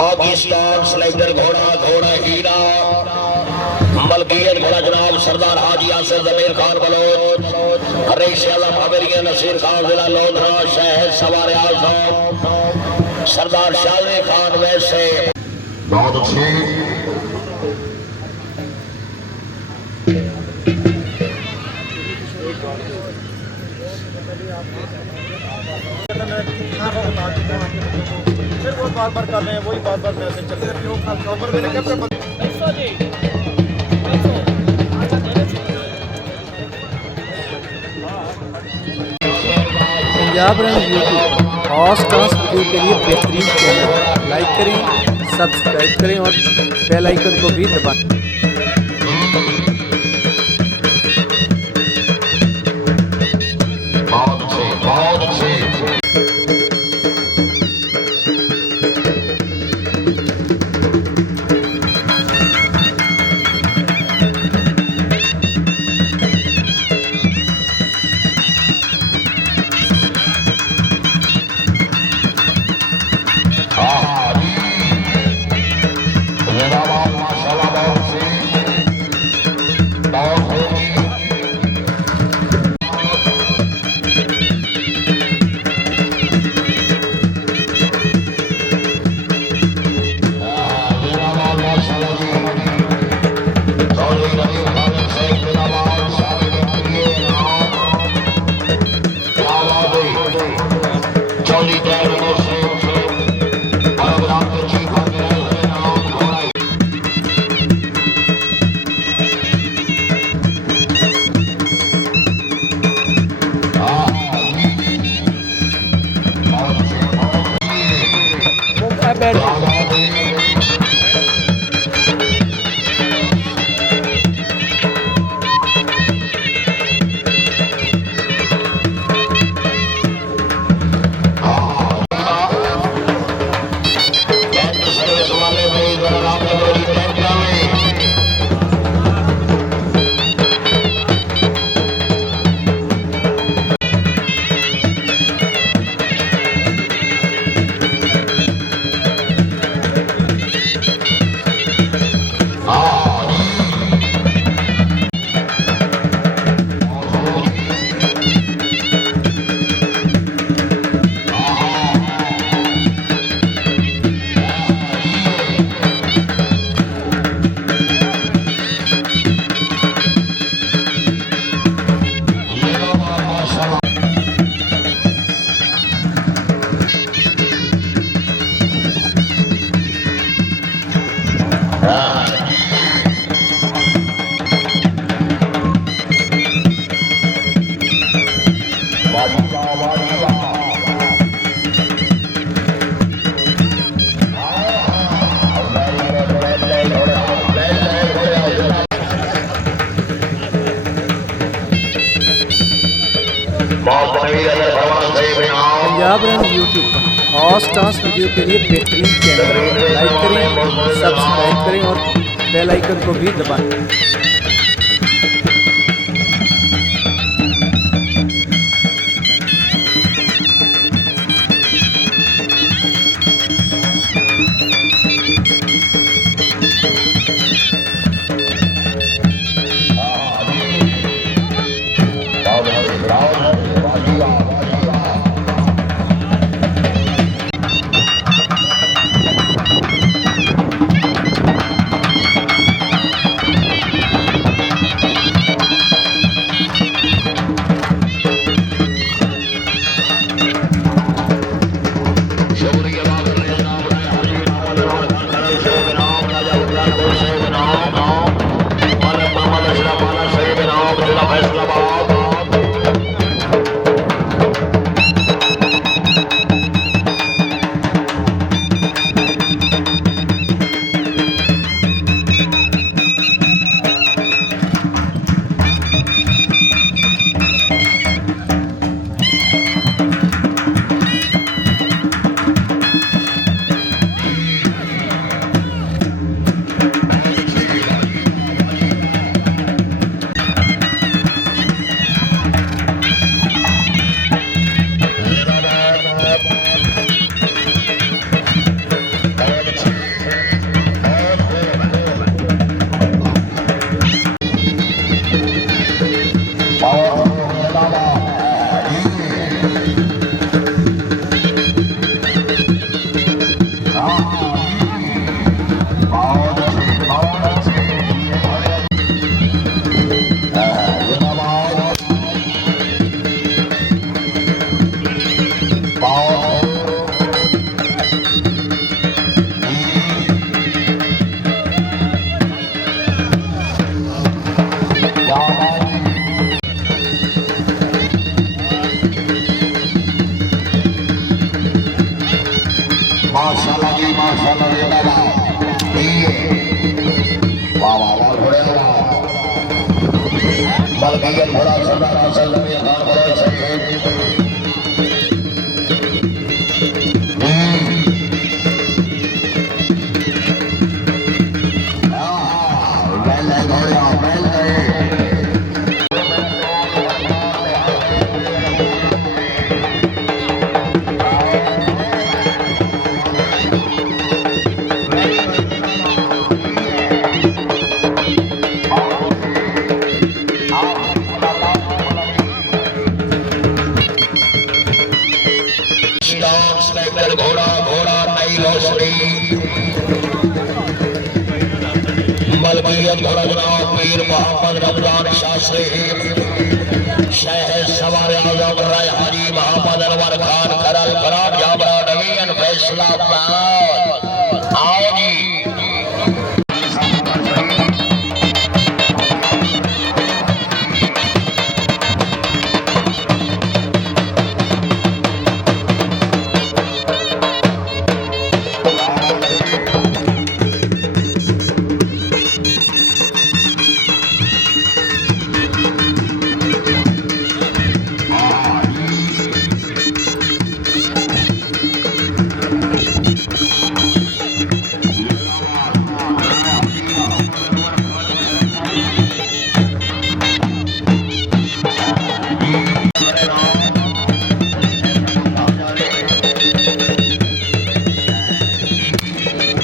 Pakistan selector घोड़ा घोड़ा हीरा मलकियत घोड़ा जनाब सरदार हाजी आसिफ जमीर खान बलोच रेश आलम अमेरिका नसीर खान जिला लोधरा शहर सवार आजम सरदार शाहरी खान वैसे बहुत अच्छे फिर वो बार कर रहे हैं वही बार मैसेज चल रहे हैं। पंजाब रंग यूट्यूब खास खास वीडियो के लिए बेहतरीन चैनल लाइक करें, सब्सक्राइब करें और बेल आइकन को भी दबाएं। पंजाब रंग यूट्यूब खास खास वीडियो के लिए बेहतरीन चैनल लाइक करें, सब्सक्राइब करें और बेल आइकन को भी दबाएं। हाजी माशाल्लाह जिंदाबाद वाह वाह वाह घोड़े वाह मलकियत घोड़ा सरदार हासिल जमीर खान बलोच शहीद घोड़ा घोड़ा नई रोशनी मलकियत घोड़ा जनाब पीर मोहम्मद रमजान शास्त्री शहर सवार आजम राय हाजी मोहम्मद अनवर खान खरल खराब जाबरा नवीन फैसलाबाद आओ जी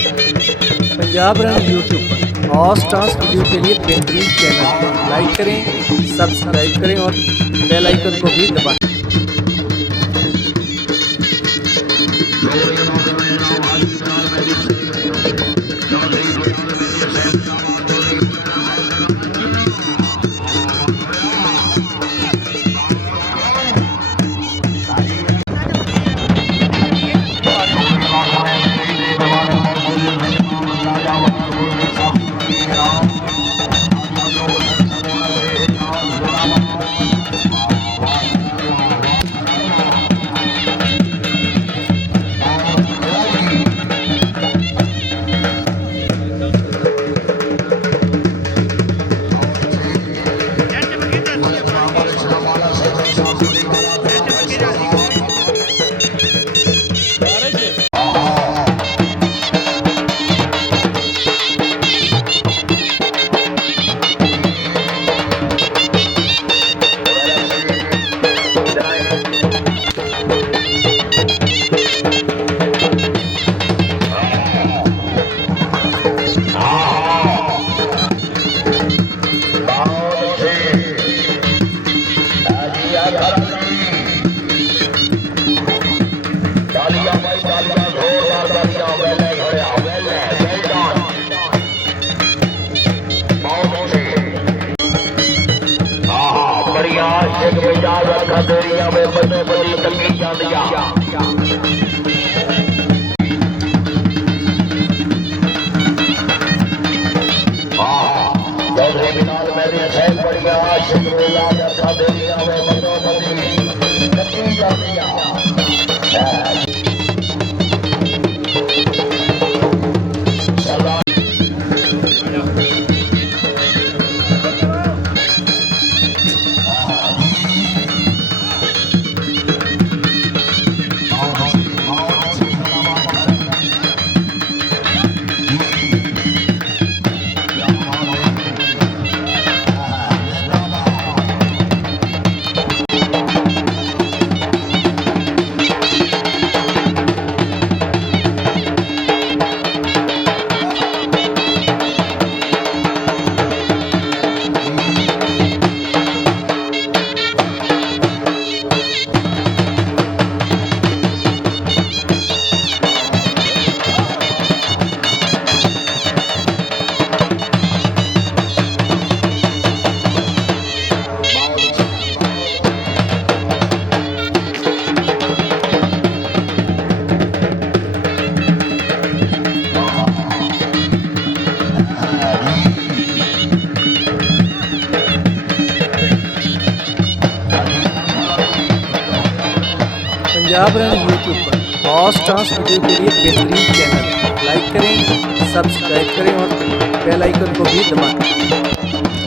पंजाब रन यूट्यूब पर और स्टार्स वीडियो के लिए बेहतरीन चैनल को लाइक करें, सब्सक्राइब करें और बेल आइकन को भी दबाएं। खदेरिया में बड़े बड़ी तंगी जानिया चौधरी बिलाल मेरी सैन बढ़िया शुक्रिया खदेरिया में बड़े बड़ी तंगी जानिया पंजाब रन यूट्यूब पर और स्टार्स वीडियो के लिए बेहतरीन चैनल सब्सक्राइब करें और बेल आइकन को भी दबाएं।